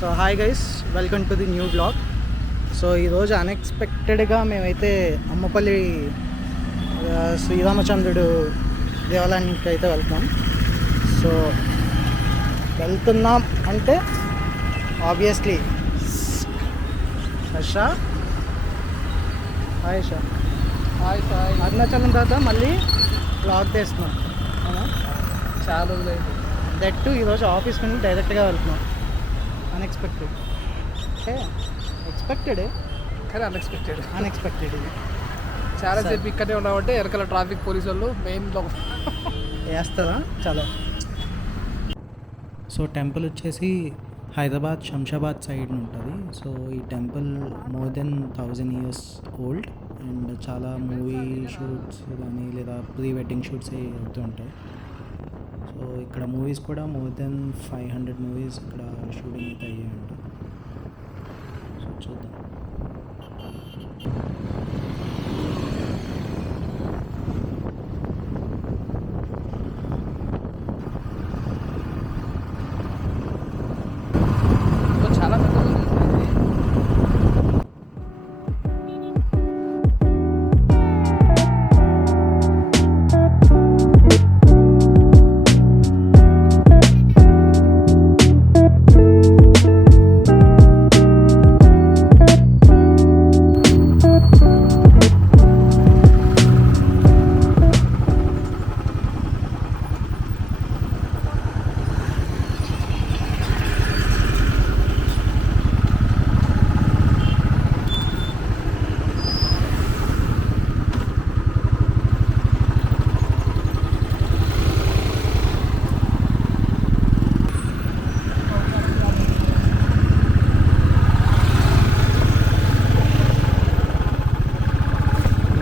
So hi guys, welcome to the new blog. So ఈరోజు అన్ఎక్స్పెక్టెడ్గా మేమైతే అమ్మపల్లి శ్రీరామచంద్రుడు దేవాలయానికి అయితే వెళ్తున్నాం. సో వెళ్తున్నాం అంటే obviously Harsha hi Shah hi hi Arunachalam తర్వాత మళ్ళీ బ్లాగ్ చేస్తున్నాం. చాలా రోజులైంది. దట్ టు ఈరోజు ఆఫీస్ నుండి డైరెక్ట్గా వెళ్తున్నాం. అన్ఎక్స్పెక్టెడ్ అంటే ఎక్స్పెక్టెడ్ కానీ అన్ఎక్స్పెక్టెడ్ ఇది చాలాసేపు ఇక్కడే ఉన్నామంటే వెనకాల ట్రాఫిక్ పోలీసు వాళ్ళు మెయిన్లో వేస్తారా చాలా. సో టెంపుల్ వచ్చేసి హైదరాబాద్ శంషాబాద్ సైడ్ ఉంటుంది. సో ఈ temple more than 1000 years old and చాలా మూవీ షూట్స్ కానీ లేదా ప్రీ వెడ్డింగ్ షూట్స్ అవుతూ ఉంటాయి. సో ఇక్కడ మూవీస్ కూడా మోర్ దెన్ 500 మూవీస్ ఇక్కడ షూటింగ్ అయితే అయ్యాయి అంట. సో చూద్దాం. చాలా పెద్ద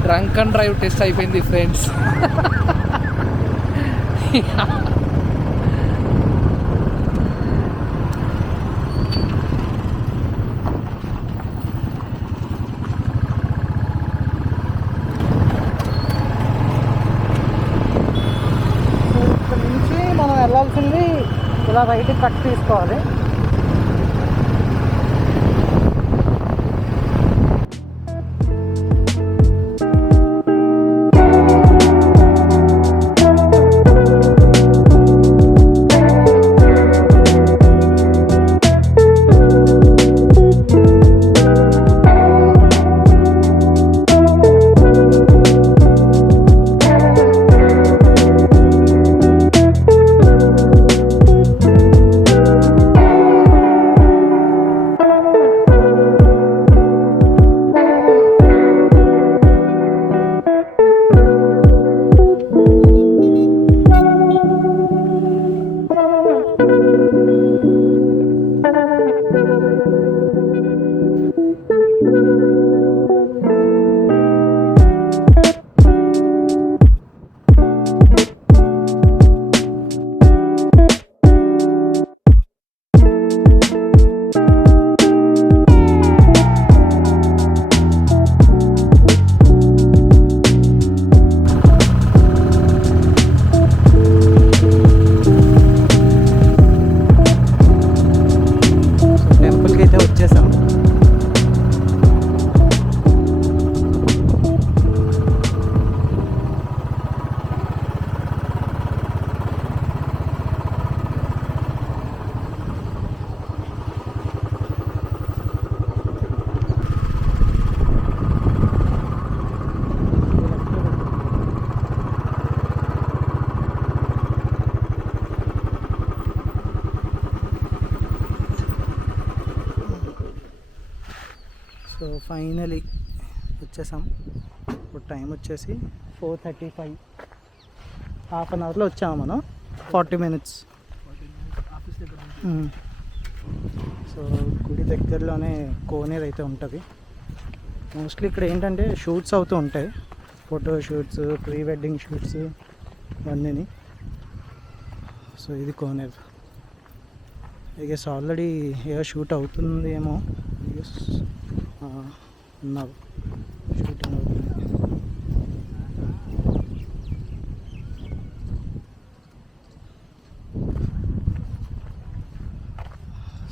డ్రంక్ అండ్ డ్రైవ్ టెస్ట్ అయిపోయింది ఫ్రెండ్స్. ఇక్కడ నుంచి మనం వెళ్ళాల్సింది ఇలా రైట్ కట్ తీసుకోవాలి. సో ఫైనలీ వచ్చేసాం. ఇప్పుడు టైం వచ్చేసి 4:35. హాఫ్ అన్ అవర్లో వచ్చాము మనం. 40 minutes. సో గుడి దగ్గరలోనే కోనేరు అయితే ఉంటుంది. మోస్ట్లీ ఇక్కడ ఏంటంటే షూట్స్ అవుతూ ఉంటాయి, photo shoots, pre wedding shoots ఇవన్నీ. సో ఇది కోనేరు. I guess already a shoot అవుతుంది ఏమో. ఉన్నారు షూటింగ్ అవుతుంది.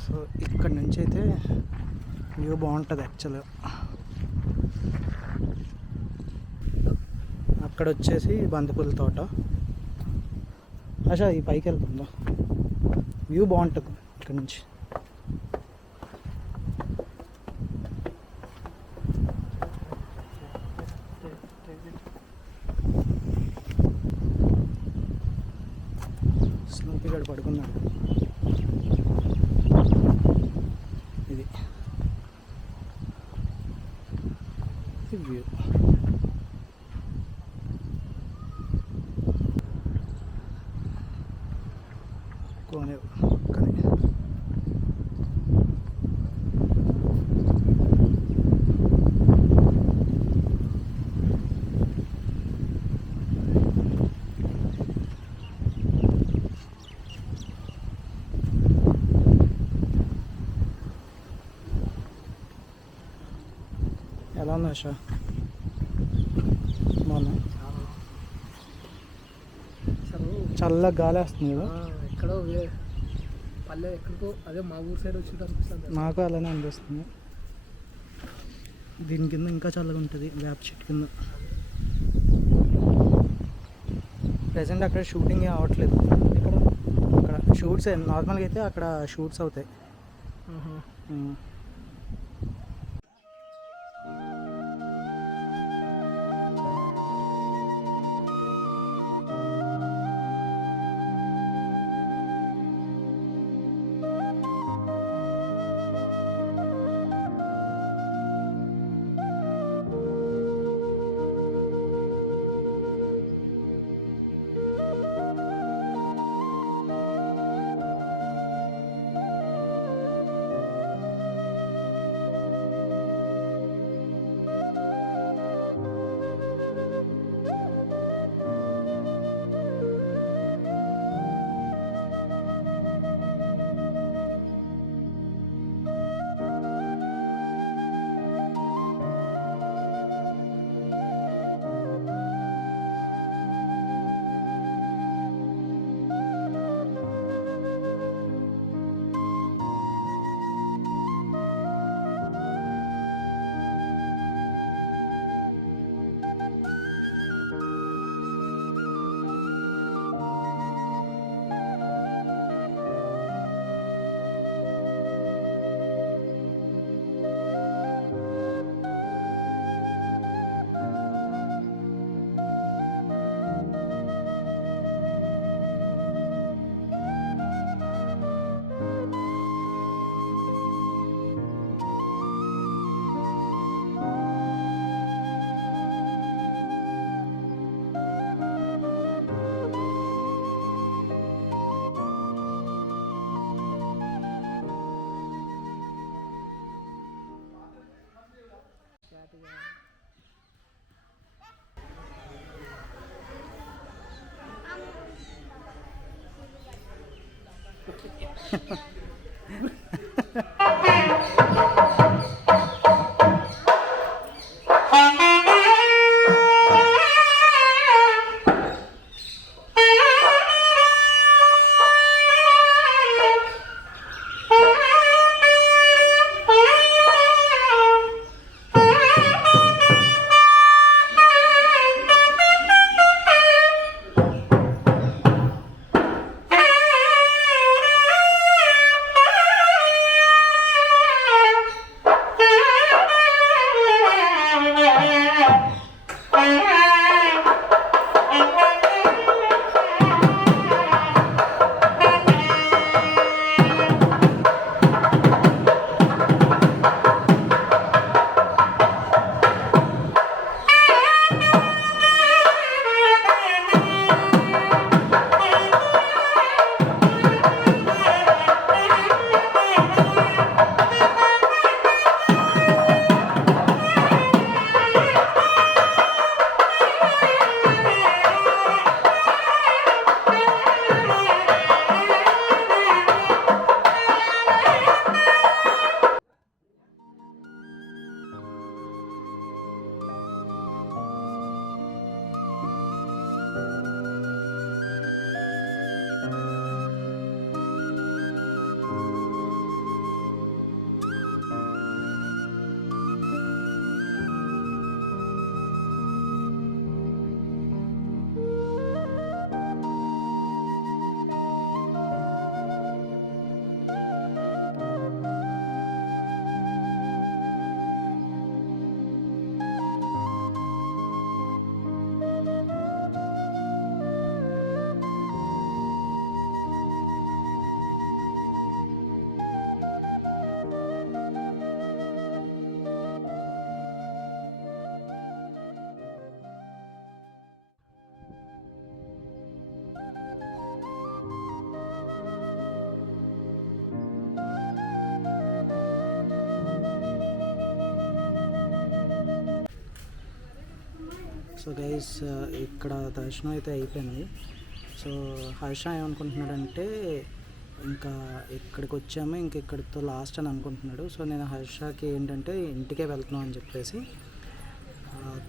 సో ఇక్కడ నుంచి అయితే వ్యూ బాగుంటుంది యాక్చువల్గా. అక్కడ వచ్చేసి బంతిపూల తోట. అచ్చా ఈ పైకి వెళ్తుందా, వ్యూ బాగుంటుంది ఇక్కడ నుంచి. స్నూపీ గడు పడుకున్నాడు. ఇది వ్యూ. కోనే కానీ ఎలా ఉంది ఆశ? బాగున్నా, చల్ల గాలి వస్తుంది కదా. ఎక్కడో పల్లె ఎక్కడికో, అదే మా ఊరు సైడ్ వచ్చి అనిపిస్తుంది. నాకు అలానే అనిపిస్తుంది. దీని కింద ఇంకా చల్లగా ఉంటుంది, వేప చెట్టు కింద. ప్రజెంట్ అక్కడ షూటింగ్ అవ్వట్లేదు. అక్కడ షూట్స్ నార్మల్గా అయితే అక్కడ షూట్స్ అవుతాయి. సో గైస్ ఇక్కడ దర్శనం అయితే అయిపోయింది. సో హర్ష ఏమనుకుంటున్నాడంటే ఇంకా ఇక్కడికి వచ్చాము ఇంక ఇక్కడితో లాస్ట్ అని అనుకుంటున్నాడు. సో నేను హర్షకి ఏంటంటే ఇంటికే వెళ్తున్నాం అని చెప్పేసి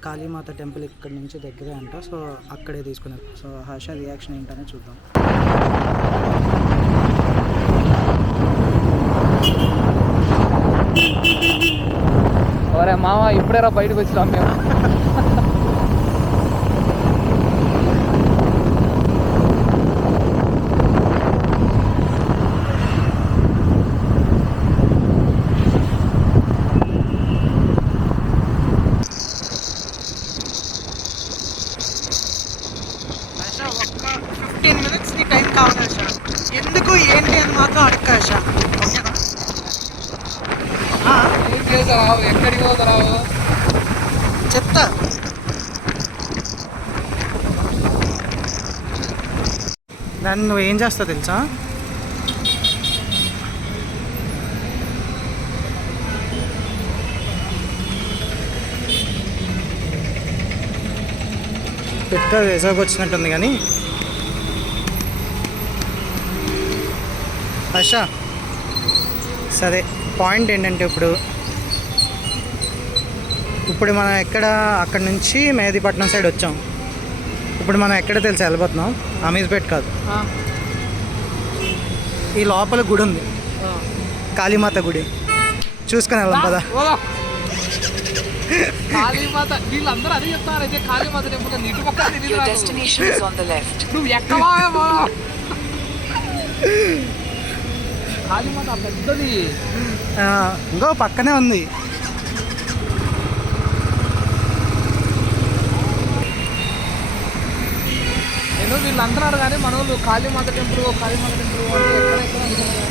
కాళీమాత టెంపుల్ ఇక్కడ నుంచి దగ్గరే అంట. సో అక్కడే తీసుకున్నాను. సో హర్ష రియాక్షన్ ఏంటనే చూద్దాం. ఒరే మామ ఇప్పుడేరా బయటకు వచ్చినాం మేము. ఒక్క 15 minutes నీ టైం కావాలి హర్ష. ఎందుకు ఏంటి అని మాత్రం అడక్క హర్ష. ఏం చేస్తారావు, ఎక్కడికి పోతారావు చెప్తా. దాన్ని నువ్వు ఏం చేస్తావు తెలుసా? పెద్ద రిజర్వ్ వచ్చినట్టుంది కానీ హర్ష. సరే పాయింట్ ఏంటంటే ఇప్పుడు మనం అక్కడ నుంచి మెహదీపట్నం సైడ్ వచ్చాం. ఇప్పుడు మనం ఎక్కడ తెలిసి వెళ్ళిపోతున్నాం, అమీర్పేట్ కాదు, ఈ లోపల గుడి ఉంది, కాళీమాత గుడి. చూసుకొని వెళ్దాం పదా. కాళీమాత వీళ్ళందరూ అదే చెప్తారు. అయితే కాళీమాత టెంపుల్ నీటి పక్కన నువ్వు ఎక్కవా? కాళీమాత పెద్దది, ఇంకో పక్కనే ఉంది. నేను వీళ్ళు అంటున్నారు కానీ మన వాళ్ళు కాళీమాత టెంపుల్ అంటే ఎక్కడెక్కడ అనుకున్నారు.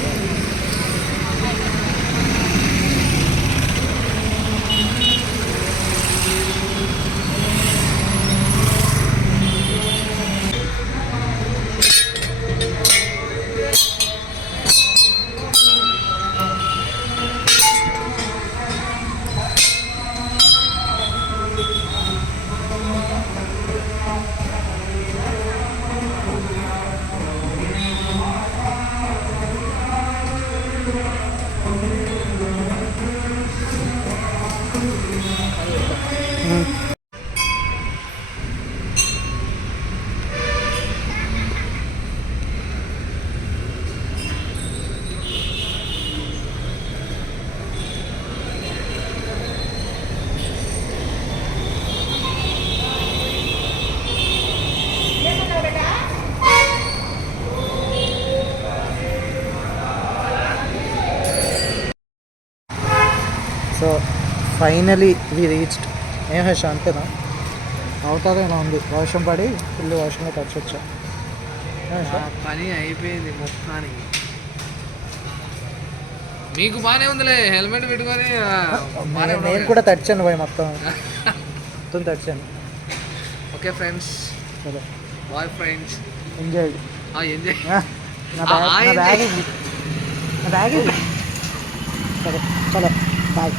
So finally we reached. ఏం హర్ష అంతేనా? అవుతాదేనా ఉంది. వర్షం పడి ఫుల్ వర్షంలో తడిచొచ్చా. పని అయిపోయింది మొత్తానికి. మీకు బాగానే ఉందిలే, హెల్మెట్ పెట్టుకొని. నేను కూడా తడిచాను పోయి మొత్తం తడిచాను. Okay friends, bye friends, enjoy. Enjoy. నా బ్యాగ్ సరే చలో బాయ్.